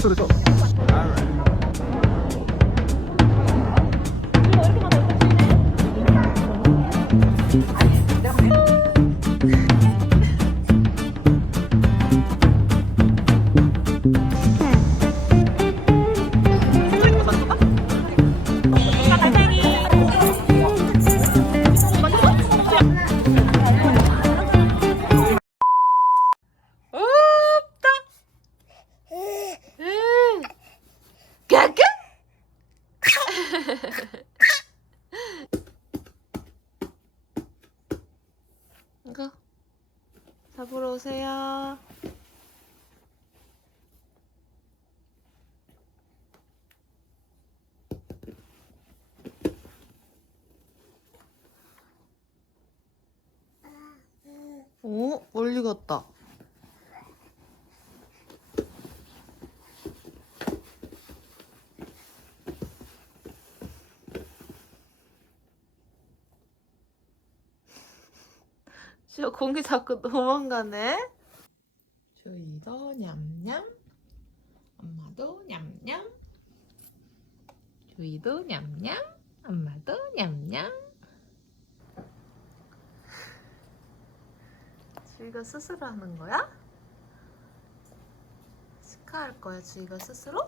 됐어 됐어 오, 멀리 갔다. 진짜 공기 자꾸 도망가네. 주희도 냠냠. 엄마도 냠냠. 주희도 냠냠. 엄마도 냠냠. 주희가 스스로 하는 거야? 스카 할 거야, 주희가 스스로?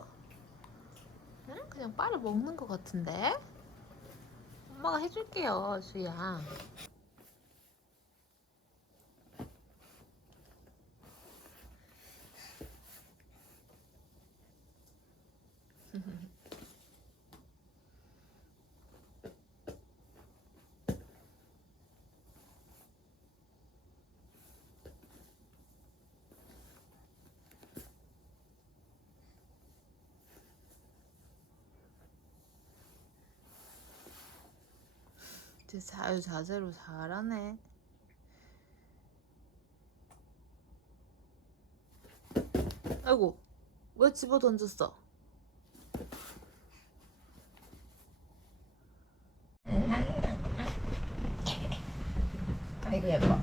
응? 그냥 빨리 먹는 것 같은데? 엄마가 해줄게요, 주희야. 진짜 자유자재로 잘하네. 아이고, 왜 집어 던졌어? 아이고 예뻐.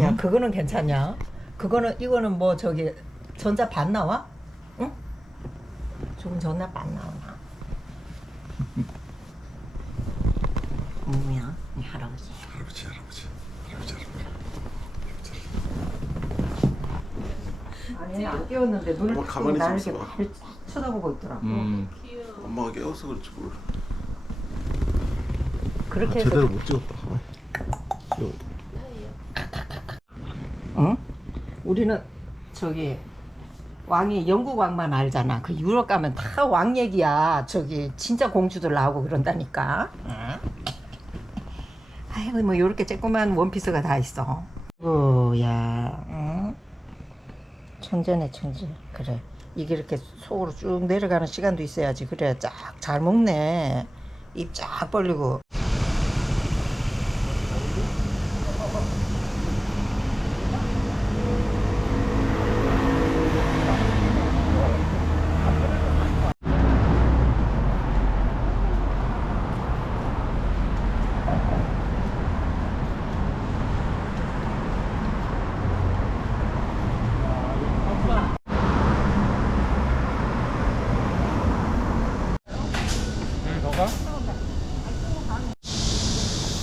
야 그거는 괜찮냐? 그거는 이거는 뭐 저기 전자 반 나와? 응? 조금 전자 반 나와. 뭐야? 이 할아버지. 할아버지 할아버지 할아버지 할아버지 깨웠는데 눈을 엄마 딱 가만히 나를 이렇게 봐. 발 쳐다보고 있더라고. 음 엄마가 깨워서 그렇지 뭘 그렇게 해서 제대로 못 찍었다 가만히. 어? 우리는 저기 왕이 영국 왕만 알잖아. 그 유럽 가면 다 왕 얘기야. 저기 진짜 공주들 나오고 그런다니까. 아이고 뭐 요렇게 조그만 원피스가 다 있어. 오야, 응? 천재네 천재. 그래. 이게 이렇게 속으로 쭉 내려가는 시간도 있어야지. 그래 쫙잘 먹네. 입 쫙 벌리고.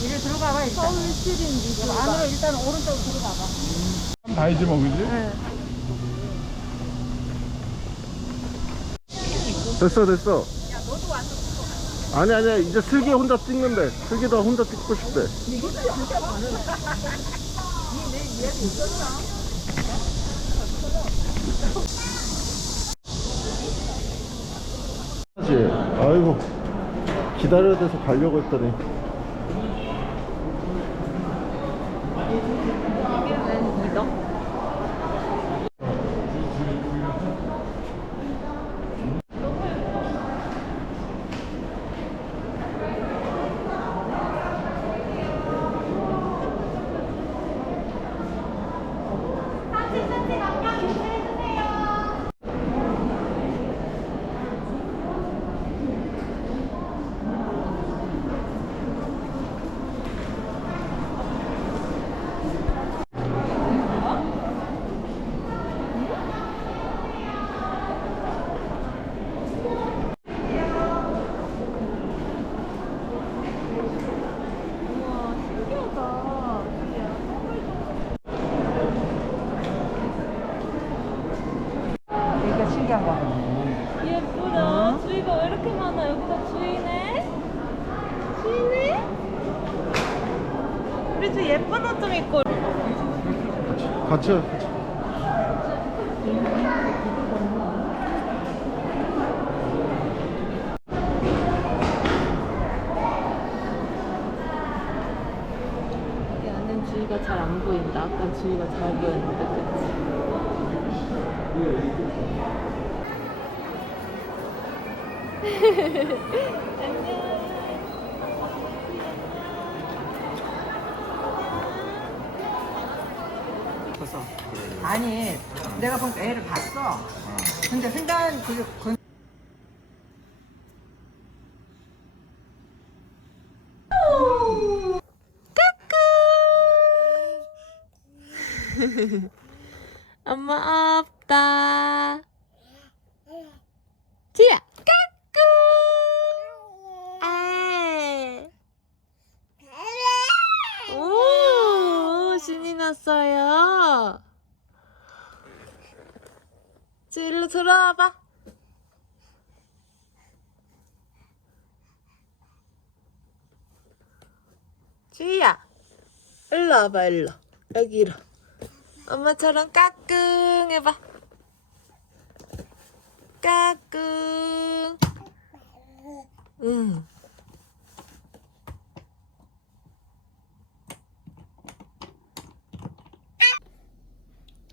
이리 들어가봐 일단. 서울 시린 안으로 일단 오른쪽으로 들어가봐. 다이지 뭐 그지? 됐어 됐어. 아니 아니야. 이제 슬기 혼자 찍는데. 슬기도 혼자 찍고 싶대. 하지 아이고 기다려야 돼서 가려고 했더니 신기한 거. 예쁘다. 어? 주위가 왜 이렇게 많아? 여기가 주위네? 주위네? 우리 주 예쁜 옷 좀 입고. 같이. 같이. 나는 주위가 잘 안 보인다. 아까 주위가 잘 보였는데, 그치? 아니 내가 보니까 애를 봤어. 근데 횡단 그 건- 엄마 없다. 지야, 까꿍. 아. 오, 신이 났어요. 지 일로 들어와 봐. 주희야, 일로 와봐, 일로. 여기로. 엄마처럼 까꿍 해봐. 까꿍. 응.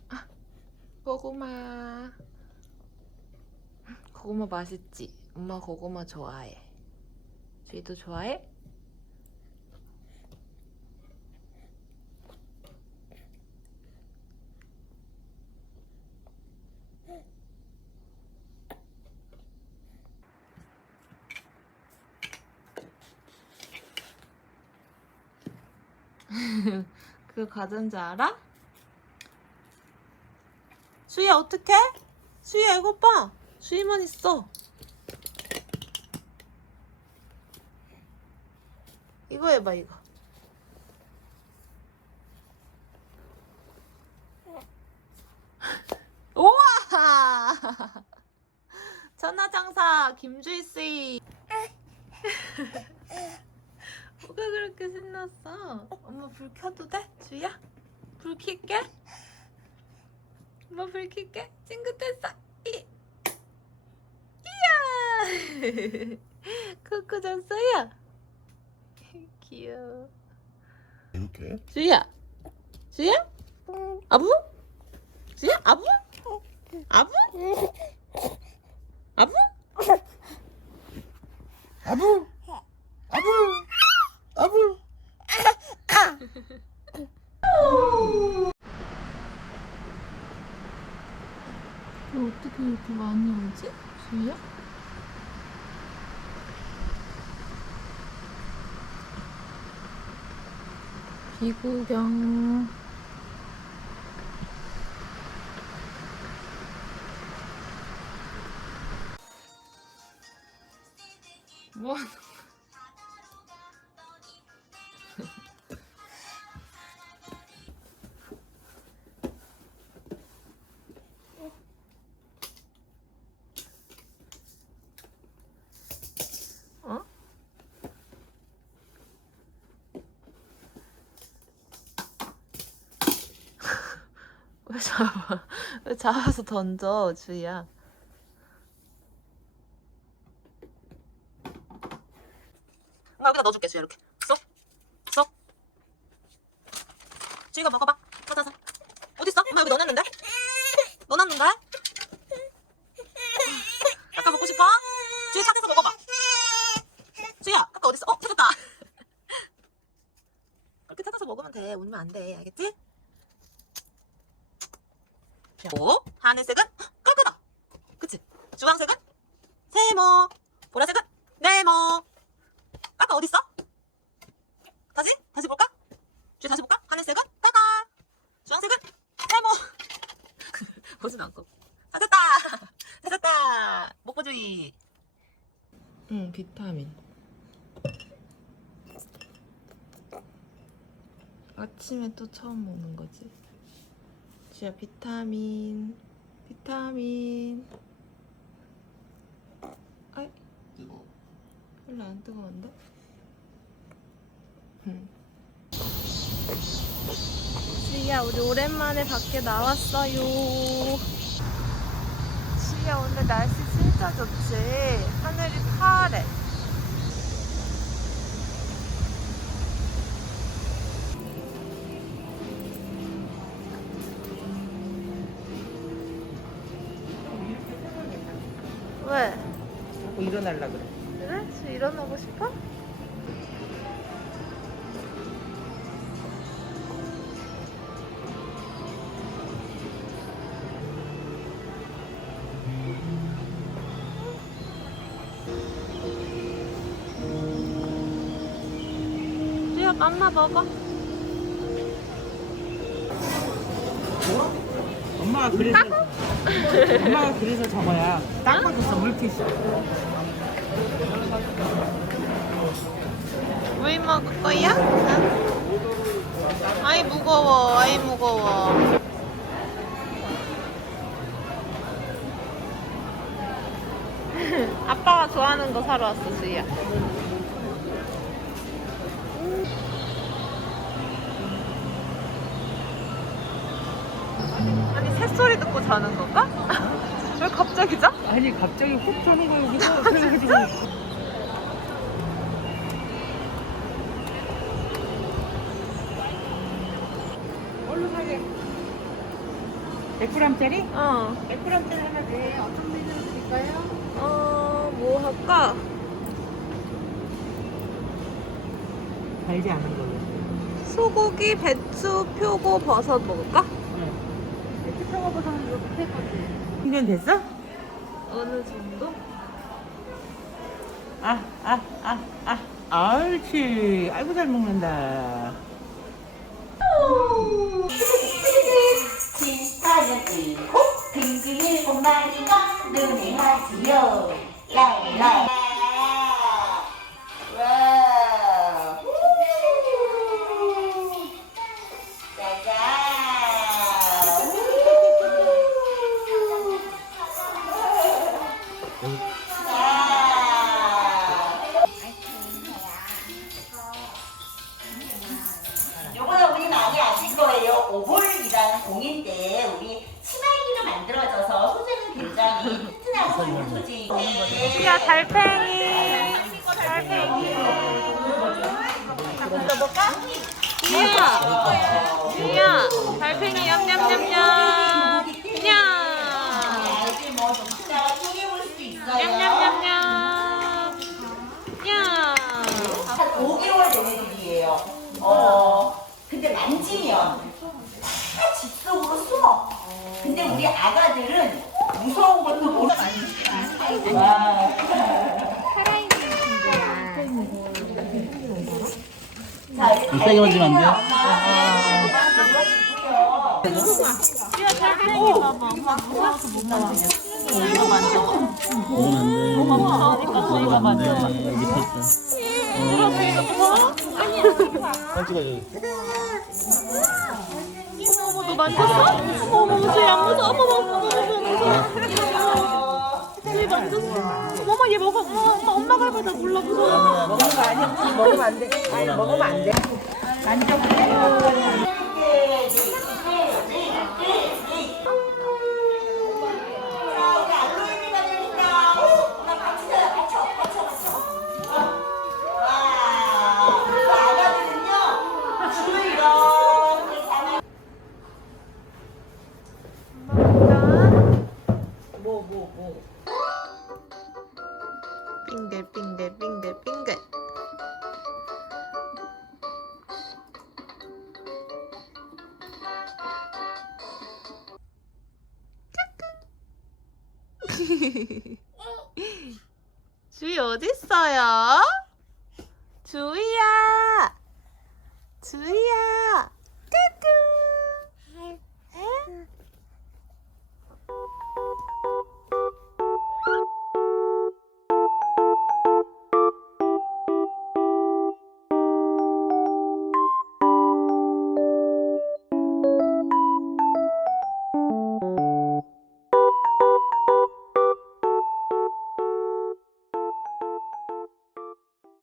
아, 고구마. 고구마 맛있지? 엄마 고구마 좋아해. 주희도 좋아해? 그 과자인지 알아? 수희야 어떡해? 수희야 이거 봐 수희만 있어 이거 해봐 이거 우와 천하장사 김주희 씨 뭐가 그렇게 신났어? 엄마 불 켜도 돼? 주희야? 불 켤게? 엄마 불 켤게? 찡긋했어? 이. 코코 잤어요? 귀여워 이렇게. 주희야! 주희야? 아부? 주희야? 아부? 아부? 아부? 아부. 아부. 아부. 왜 어떻게 이렇게 많이 오지? 주희야? 비구경 왜 잡아? 왜 잡아서 던져, 주희야? 나 여기다 넣어줄게, 주희야, 이렇게. 쏙, 쏙. 주희가 먹어봐. 찾아서. 어딨어? 엄마 여기 넣어놨는데? 넣어놨는데? 아까 먹고 싶어? 주희 찾아서 먹어봐. 주희야, 아까 어딨어? 어, 찾았다. 그렇게 찾아서 먹으면 돼. 울면 안 돼. 알겠지? 오, 하늘색은 깔끔다. 그치? 주황색은 세모. 보라색은 네모. 아까 어딨어? 다시? 다시 볼까? 주희 다시 볼까? 하늘색은 까까. 주황색은 세모. 보진 않고. 찾았다. 찾았다. 목보주의. 응, 비타민. 아침에 또 처음 먹는 거지. 주야 비타민. 비타민. 아이, 이거. 별로 안 뜨거운데? 응. 지희야 우리 오랜만에 밖에 나왔어요 지희야 오늘 날씨 진짜 좋지 하늘이 파래 일어날라 그래. 그래? 지금 일어나고 싶어? 지희야 맘마 먹어 엄마가 그래서 엄마가 그래서 저거야. 딱 맞았어 물티슈. 왜 먹을 거야? 아이 무거워, 아이 무거워. 아빠가 좋아하는 거 사러 왔어, 주희야. 아니 새소리 듣고 자는 건가? 왜 갑자기 자? 아니 갑자기 훅 터는 거야 여기서 그래가지고. 얼른 사게. 100g짜리? 어. 100g짜리 하나 돼. 어떤 메뉴로 드릴까요? 어, 뭐 할까? 달지 않은 걸로. 소고기, 배추, 표고, 버섯 먹을까? 배추 평화버섯은 이거 밑에 거지. 충전 됐어? 어느 정도? 아, 아, 아, 아. 옳지. 아이고 잘 먹는다. 하지요 랄랄 와 요거는 우리 많이 아실 거예요. 오볼이라는 공인데 우리 치마기로 만들어져서 야, 달팽이. 달팽이. 먹어볼까? 유야. 유야. 달팽이 냠냠냠냠. 냠. 냠냠냠냠. 냠. 한 5개월 된 애들이에요. 어, 근데 만지면 다 집 속으로 숨어. 근데 우리 아가들은 무서운 것도 모르. 와. 세게 만지면 안 돼요? 유야, 달팽이 봐봐. 엄마 무서워서 못 만져. 이거 만져. 여기? 아니야. 깜찍아 여기. 어머, 너 만졌어? 어머, 저희 안 무서워. 어머, 어머, 어머, 저희 만졌어. 어머, 얘 먹어. 엄마, 엄마가 해봐도 몰라, 무서워. 먹으면 안 돼. 아니, 먹으면 안 돼. 뭐,